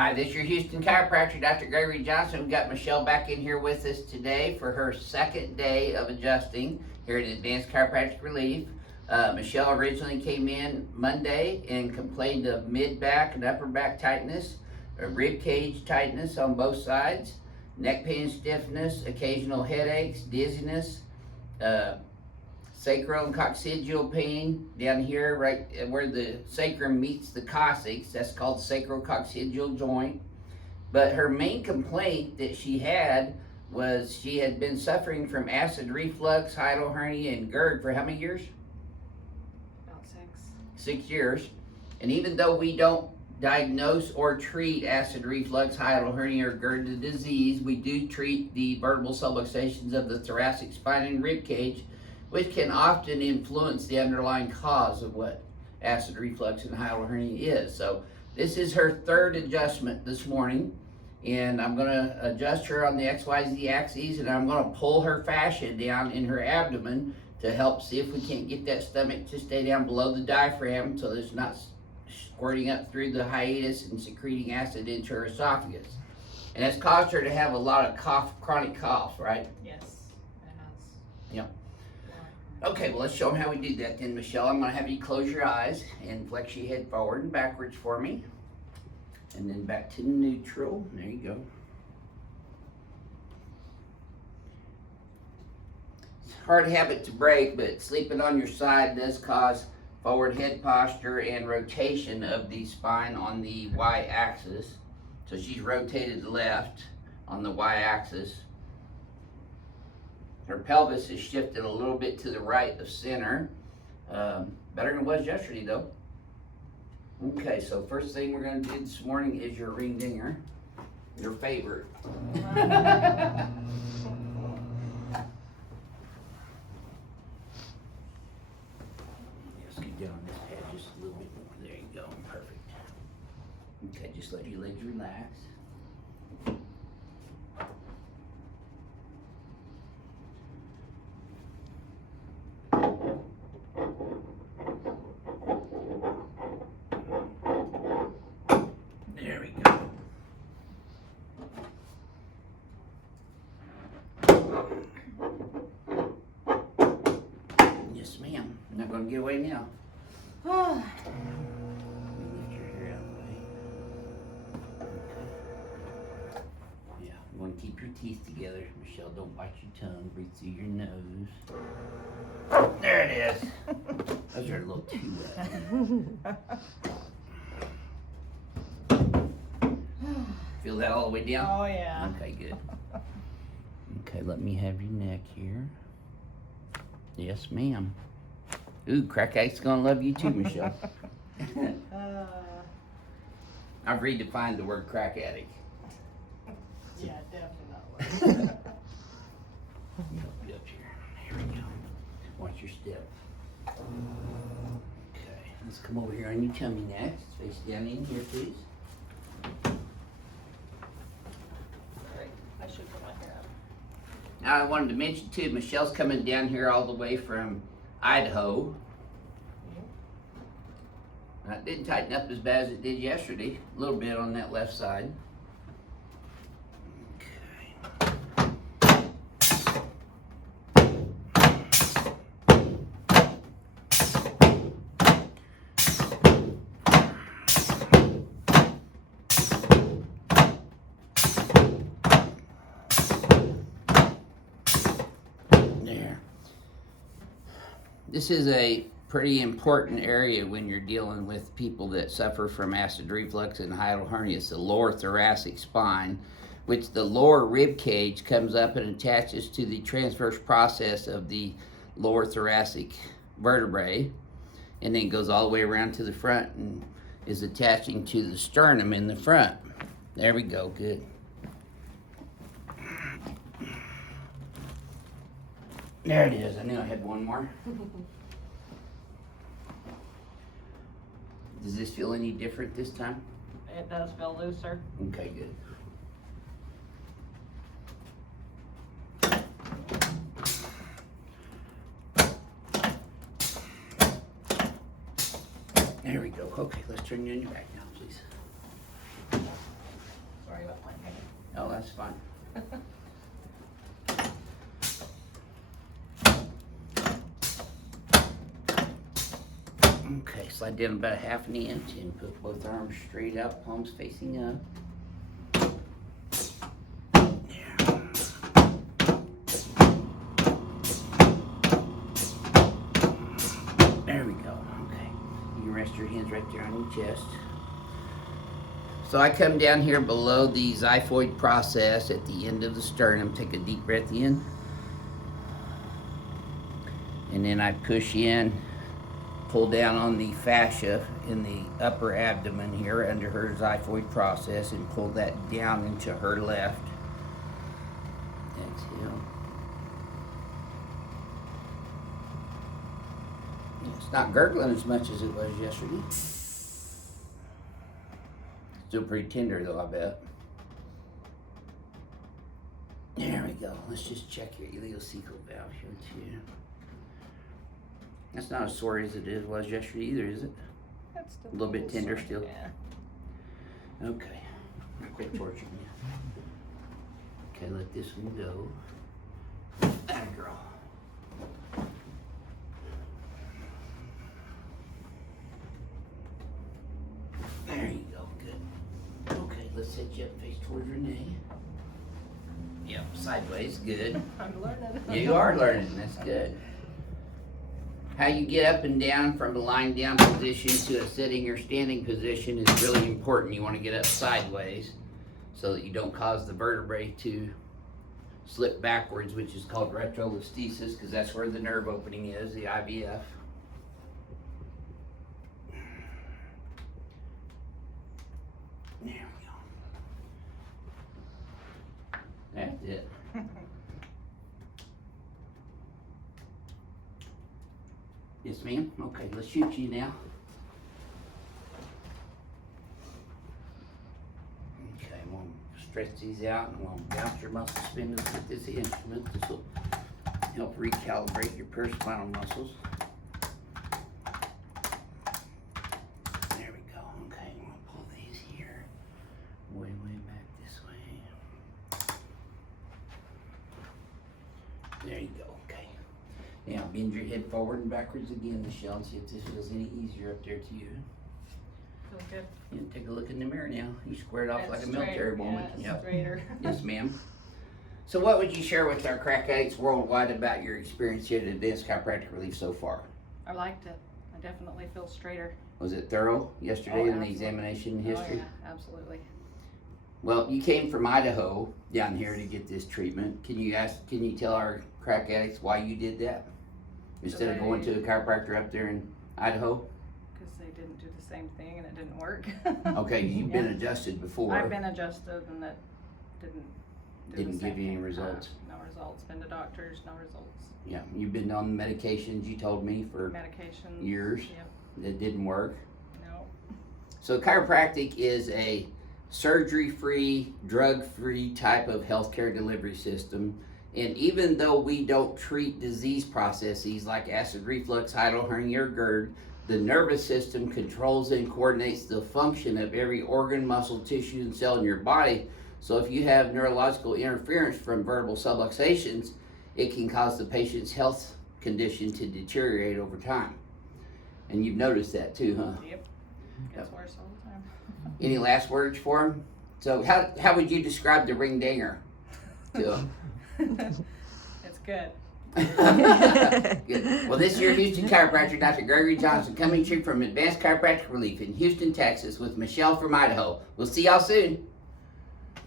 Hi, this is your Houston chiropractor, Dr. Gregory Johnson. We've got Michelle back in here with us today for her second day of adjusting here at Advanced Chiropractic Relief. Michelle originally came in Monday and complained of mid-back and upper back tightness, rib cage tightness on both sides, neck pain, stiffness, occasional headaches, dizziness, sacral and coccygeal pain down here, right where the sacrum meets the coccyx. That's called the sacrococcygeal joint. But her main complaint that she had was she had been suffering from acid reflux, hiatal hernia, and GERD for how many years? About 6. 6 years. And even though we don't diagnose or treat acid reflux, hiatal hernia, or GERD, the disease, we do treat the vertebral subluxations of the thoracic spine and rib cage, which can often influence the underlying cause of what acid reflux and hiatal hernia is. So this is her third adjustment this morning, and I'm gonna adjust her on the XYZ axes, and I'm gonna pull her fascia down in her abdomen to help see if we can't get that stomach to stay down below the diaphragm so that it's not squirting up through the hiatus and secreting acid into her esophagus. And that's caused her to have a lot of cough, chronic cough, right? Yes, it has. Yep. Okay, well, let's show them how we do that then, Michelle. I'm going to have you close your eyes and flex your head forward and backwards for me. And then back to neutral. There you go. It's a hard habit to break, but sleeping on your side does cause forward head posture and rotation of the spine on the y-axis. So she's rotated left on the y-axis. Her pelvis is shifted a little bit to the right of center. Better than it was yesterday though. Okay, so first thing we're gonna do this morning is your ring dinger. Your favorite. Just get down on this pad just a little bit more. There you go, perfect. Okay, just let your legs relax. There we go. Yes, ma'am. I'm not going to get away now. Lift your hair out of the way. Okay. Yeah, you want to keep your teeth together. Michelle, don't bite your tongue. Breathe through your nose. There it is. Those are a little too wet. Feel that all the way down? Oh, yeah. Okay, good. Okay, let me have your neck here. Yes, ma'am. Ooh, crack addict's gonna love you too, Michelle. I've redefined the word crack addict. Yeah, definitely. Help you up here. Here we go. Watch your step. Okay, let's come over here on your tummy next. Face down in here, please. I should put my hair up. Now I wanted to mention too, Michelle's coming down here all the way from Idaho. It didn't tighten up as bad as it did yesterday. A little bit on that left side. There. This is a pretty important area when you're dealing with people that suffer from acid reflux and hiatal hernia. It's the lower thoracic spine, which the lower rib cage comes up and attaches to the transverse process of the lower thoracic vertebrae, and then goes all the way around to the front and is attaching to the sternum in the front. There we go, good. There it is. I knew I had one more. Does this feel any different this time? It does feel looser. Okay, good. There we go. Okay, let's turn you on your back now, please. that's fine. Okay, slide down about a half an inch and put both arms straight up, palms facing up. There we go. Okay, you can rest your hands right there on your chest. So I come down here below the xiphoid process at the end of the sternum. Take a deep breath in. And then I push in, pull down on the fascia in the upper abdomen here under her xiphoid process and pull that down into her left. Exhale. It's not gurgling as much as it was yesterday. Still pretty tender though, I bet. There we go. Let's just check your ileocecal valve here too. That's not as sore as it was yesterday either, is it? That's still A little bit tender sore, still? Yeah. Okay. Quit torturing you. Okay, let this one go. Atta girl. There you go, good. Okay, let's set you up face towards Renee. Yep, sideways, good. I'm learning. You are learning, that's good. How you get up and down from a lying down position to a sitting or standing position is really important. You want to get up sideways so that you don't cause the vertebrae to slip backwards, which is called retrolisthesis, because that's where the nerve opening is, the IVF. There we go. That's it. Yes, ma'am. Okay, let's shoot you now. Okay, I'm gonna stretch these out and I'm gonna bounce your muscle spindles with this instrument. This will help recalibrate your paraspinal muscles. There we go. Okay, I'm gonna pull these here way back this way. There you go. Okay. Now bend your head forward and backwards again, Michelle, and see if this feels any easier up there to you. Feels good. Yeah, take a look in the mirror now. You squared off It's like a straight, military woman. yeah, it's straighter. Yes, ma'am. So what would you share with our crack addicts worldwide about your experience here at Advanced Chiropractic Relief so far? I liked it. I definitely feel straighter. Was it thorough yesterday Oh, in the absolutely. examination history? Oh, yeah, absolutely. Well, you came from Idaho down here to get this treatment. Can you tell our crack addicts why you did that? Instead of going to a chiropractor up there in Idaho? Because they didn't do the same thing and it didn't work. Okay, you've been adjusted before. I've been adjusted and that didn't do Didn't the same give you any thing. results? No results. Been to doctors, no results. Yeah, you've been on medications, you told me, for Medications. years. Yep. That didn't work. No. So chiropractic is a surgery-free, drug-free type of healthcare delivery system. And even though we don't treat disease processes like acid reflux, hiatal hernia, or GERD, the nervous system controls and coordinates the function of every organ, muscle, tissue, and cell in your body. So if you have neurological interference from vertebral subluxations, it can cause the patient's health condition to deteriorate over time. And you've noticed that too, huh? Yep. Gets worse all the time. Any last words for him? So how would you describe the ring dinger to him? It's good. Good. Well, this is your Houston chiropractor, Dr. Gregory Johnson, coming to you from Advanced Chiropractic Relief in Houston, Texas, with Michelle from Idaho. We'll see y'all soon.